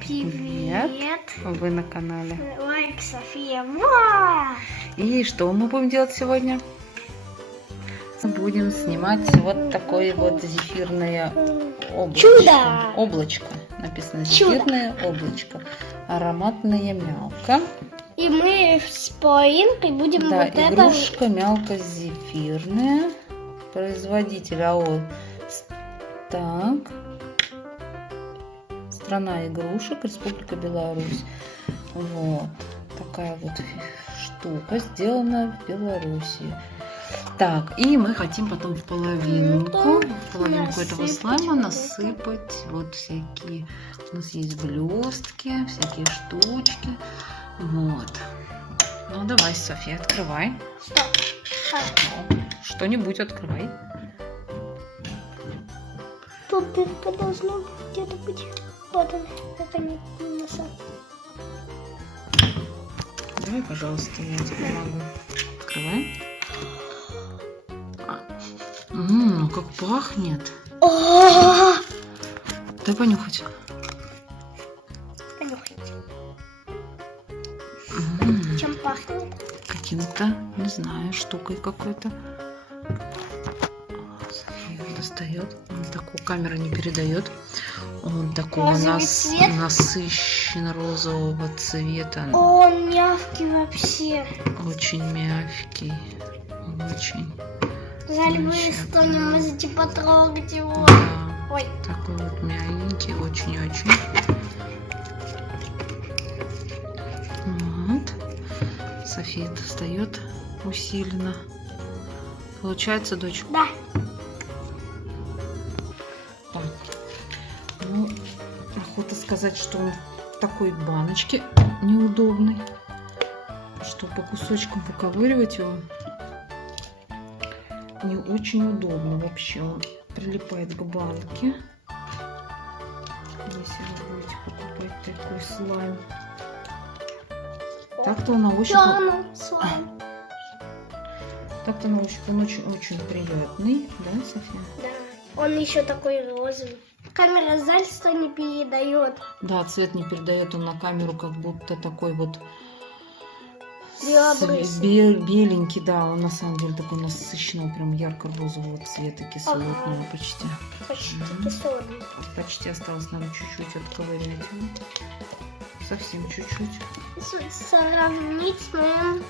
Привет! Вы на канале Лайк, София. И что мы будем делать сегодня? Будем снимать вот такое вот зефирное облачко. Чудо! Облачко. Написано Чудо. зефирное облачко. Ароматная мялка. И мы с половинкой будем Да, вот это... игрушка мялка зефирная. Производитель АО. Так. Страна игрушек, Республика Беларусь. Вот. Такая вот штука сделана в Беларуси. Так, и мы хотим потом в половинку этого слайма насыпать вот всякие. У нас есть блестки, всякие штучки. Вот. Ну давай, София, открывай. Стоп. Что-нибудь открывай. Тут дырка должна где-то быть. Вот она. Это не носа. Давай, пожалуйста, я тебе помогу. Открывай. Как пахнет. Дай понюхать. Понюхайте. Чем пахнет? Каким-то, не знаю, штукой какой-то. София достает. Он такого камера не передает. Он такого Розовый цвет? насыщенно-розового цвета. Он мягкий вообще. Очень мягкий. Очень. Жаль, вы что не можете потрогать его. Да. Ой. Такой вот мягенький, очень-очень. Вот. София достает усиленно. Получается, дочь? Да. Так. Ну, охота сказать, что он в такой баночке неудобный. Что по кусочкам выковыривать его не очень удобно вообще. Он прилипает к банке. Если вы будете покупать такой слайм. Так-то он на ощупь... Слайм. Так-то на ощупь он очень-очень приятный. Да, София? Да. Он еще такой розовый. Камера зальства не передает. Да, цвет не передает он на камеру, как будто такой вот беленький, да, он на самом деле такой насыщенного, прям ярко-розового цвета, кислотного почти. Почти кислотный. Почти осталось, надо чуть-чуть отковырять его. Совсем чуть-чуть. Сравнить с моим...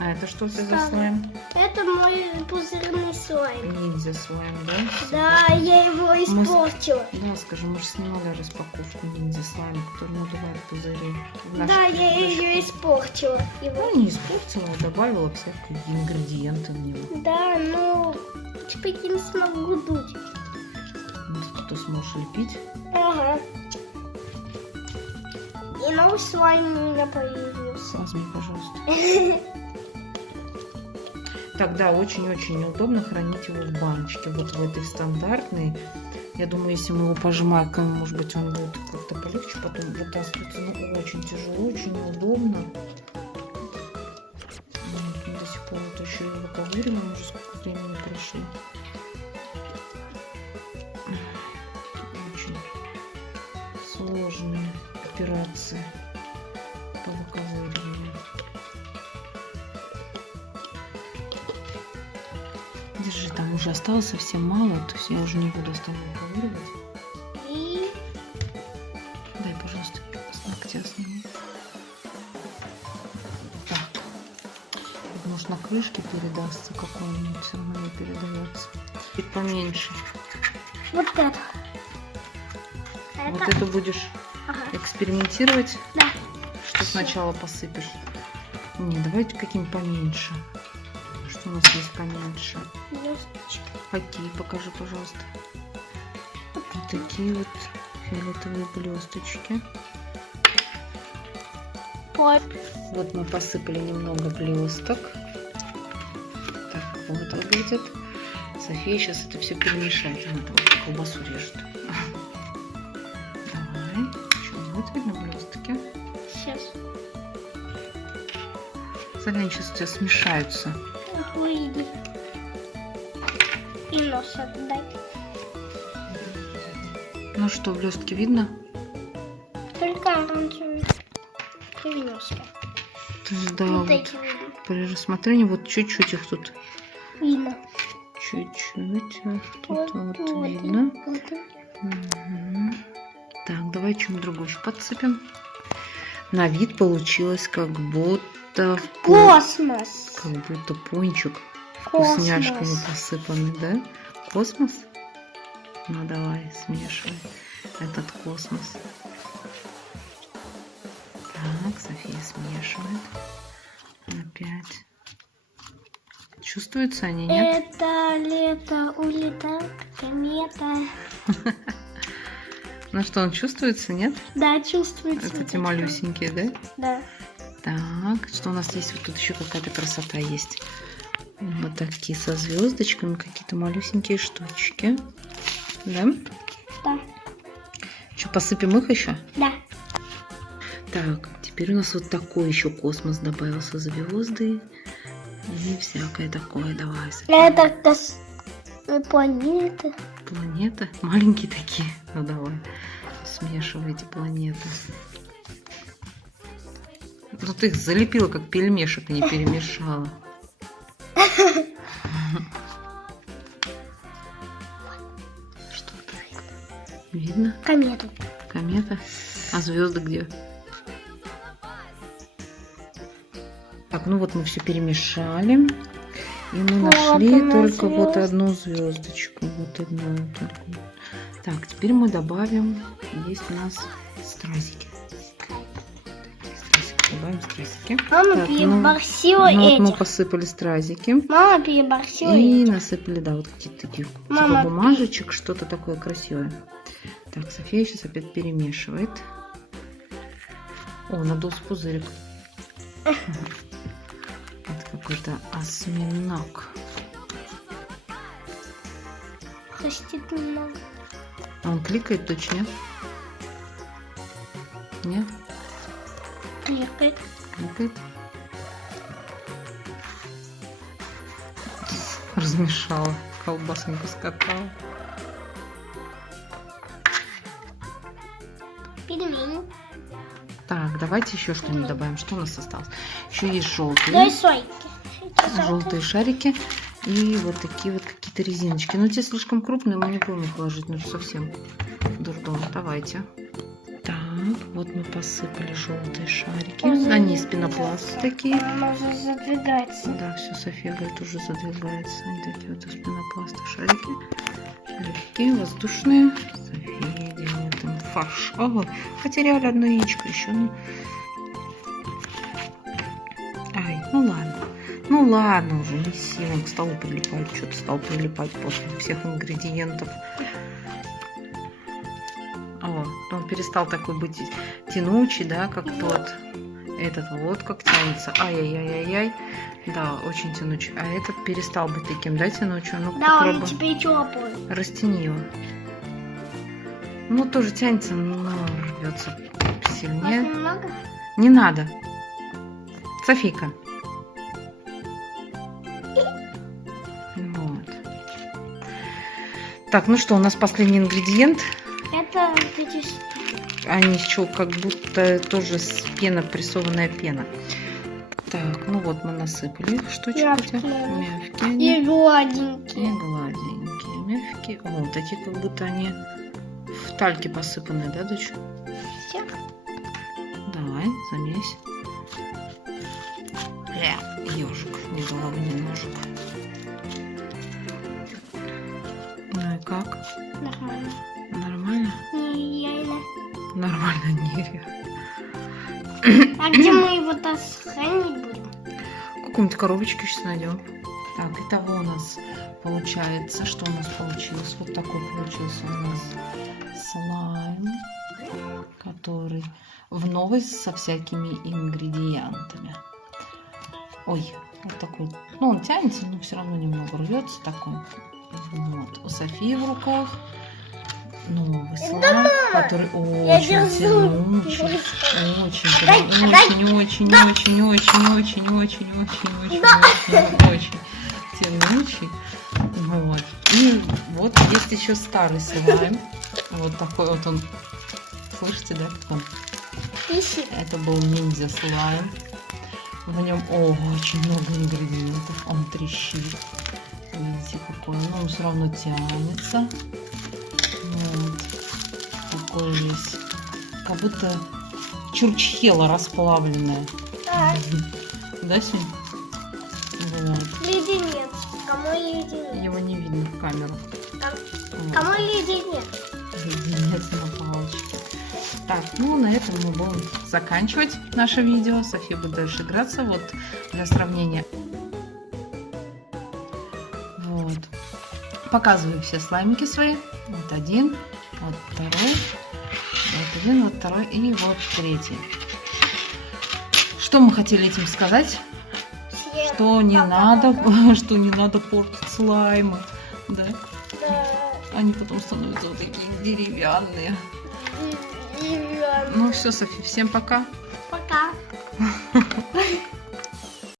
А это что это за слайм? Это мой пузырный слайм. Ниндзя слайм, да? Да, я его испортила. Да, скажи, мы же снимали распаковку ниндзя слайма, который надувает пузыри. Да, я ее испортила. Ну, не испортила, добавила всякие ингредиенты в него. Да, но теперь я не смогу дуть. Вот ты сможешь лепить. Ага. И новый слайм у меня появился. Возьми, пожалуйста. Тогда очень-очень неудобно хранить его в баночке. Вот в этой стандартной. Я думаю, если мы его пожимаем, может быть, он будет как-то полегче. Потом вытаскивается. Ну, очень тяжело, очень неудобно. Мы до сих пор вот еще его выковыриваем. Уже сколько времени прошло. Очень сложные операции по выковыриванию. Держи, там уже осталось совсем мало, то есть я уже не буду остальное выковыривать. И... Дай, пожалуйста, с ногтя сниму. Так. Может, на крышке передастся какой-нибудь, все равно не передается. Чуть поменьше. Вот это. Вот это будешь экспериментировать? Да. Что сначала посыпешь? Не, давайте каким поменьше. Что у нас есть поменьше? Блесточки. Какие? Покажи, пожалуйста. Вот такие вот фиолетовые блесточки. Ой. Вот мы посыпали немного блесток. Так вот выглядит. София сейчас это все перемешает. Она там колбасу режет. Давай. Что, вот видно блестки? Сейчас. Смотри, они сейчас у тебя смешаются. Выйди. И нос отдай. Ну что, блестки видно? Только оранжевый. И носка. То есть, да, Вот вот эти видно. при рассмотрении вот чуть-чуть их тут. Видно. Чуть-чуть их тут вот вот, видно. вот. Мгм. Так, давай что-нибудь другое еще подсыпем. На вид получилось как будто Космос. как будто пончик Космос. вкусняшками посыпанный, да? Космос? Ну давай, смешивай этот космос. Так, София смешивает. Опять. Чувствуются они, нет? Это лето улетает комета. Ну что, он чувствуется, нет? Да, чувствуется. Это те малюсенькие, да? Да. Так, что у нас здесь? Вот тут еще какая-то красота есть. Вот такие со звездочками, какие-то малюсенькие штучки. Да? Да. Что, посыпем их еще? Да. Так, теперь у нас вот такой еще космос добавился, звезды и всякое такое. Давай. Это планеты. Планеты? Маленькие такие. Ну давай, смешивайте планеты. Ну ты их залепила, как пельмешек, не перемешала. Что-то видно? Комету. Комета? А звезды где? Так, ну вот мы все перемешали. И мы Вот нашли она, только вот звезд. одну звездочку. Вот одну только. Так, теперь мы добавим. Есть у нас стразики. Стразики. Добавим стразики. Мама Так, переборщила ну вот мы этих. посыпали стразики. Мама переборщила И этих. насыпали, да, вот какие-то такие Мама, типа бумажечек, что-то такое красивое. Так, София сейчас опять перемешивает. О, надулся пузырик. Это какой-то осьминог. Растет немного. А он кликает точно? Нет? Кликает. Кликает? Размешала. Колбасоньку скатала. Пельмени. Так, давайте еще что-нибудь добавим. Что у нас осталось? Еще есть желтые. Дай сойки. Желтые шарики. И вот такие вот какие-то резиночки. Но те слишком крупные, мы не будем их ложить. Ну, совсем дурдом. Давайте. Так, вот мы посыпали желтые шарики. Они из пенопласта такие. Она уже задвигается. Да, все, София говорит, уже задвигается. Они такие вот из пенопласта шарики. Легкие, воздушные. София делает им фарш. Ого, потеряли одно яичко еще. Ай, ну ладно. Ну ладно уже, не сильно к столу прилипает. Что-то стал прилипать после всех ингредиентов. О, он перестал такой быть тянучий, да, как тот. Этот вот как тянется. Ай-яй-яй-яй-яй. Да, очень тянучий. А этот перестал быть таким, да, тянучим? Ну, Да, он попробуй. теперь теплый. Растяни его. Ну, тоже тянется, но рвется сильнее. Немного? Не надо. Софийка. Вот. Так, ну что, у нас последний ингредиент. Это вот эти Они еще как будто тоже с пена, прессованная пена. Так, ну вот мы насыпали их штучки. Мягкие. Мягкие они. и гладенькие. И гладенькие, мягкие. О, такие как будто они в тальке посыпаны, да, дочь? Всё. Давай, замесь. Ежик, ни головы, ни ножек. Ну и как? Нормально. Нормально? Нереально. Нормально, не. А где мы его хранить будем? В какую-нибудь коробочку сейчас найдем. Так, итого у нас получается, что у нас получилось? Вот такой получился у нас слайм, который в новой со всякими ингредиентами. Ой, вот такой. Ну, он тянется, но все равно немного рвется такой. Вот. У Софии в руках новый слайм, который очень тянучий. Очень тянучий. Вот. И вот есть еще старый слайм. Вот такой вот он. Слышите, да, как он? Пищит. Это был ниндзя слайм. В нем очень много ингредиентов. Он трещит. Видите, какой. Но он все равно тянется. Вот. Такой весь. Как будто чурчхела расплавленная. Так, Да, Сень? Вот. леденец. Кому леденец? Его не видно в камеру. Вот. Кому леденец? Леденец на палочке. Так, ну на этом мы будем заканчивать наше видео. София будет дальше играться. Вот для сравнения. Вот. Показываю все слаймики свои. Вот один, вот второй, вот один, вот второй и вот третий. Что мы хотели этим сказать? Свет. Что не Пока-пока. надо, что не надо портить слаймы, да? Да. Они потом становятся вот такие деревянные. Деревянный. Ну все, София, всем пока. Пока.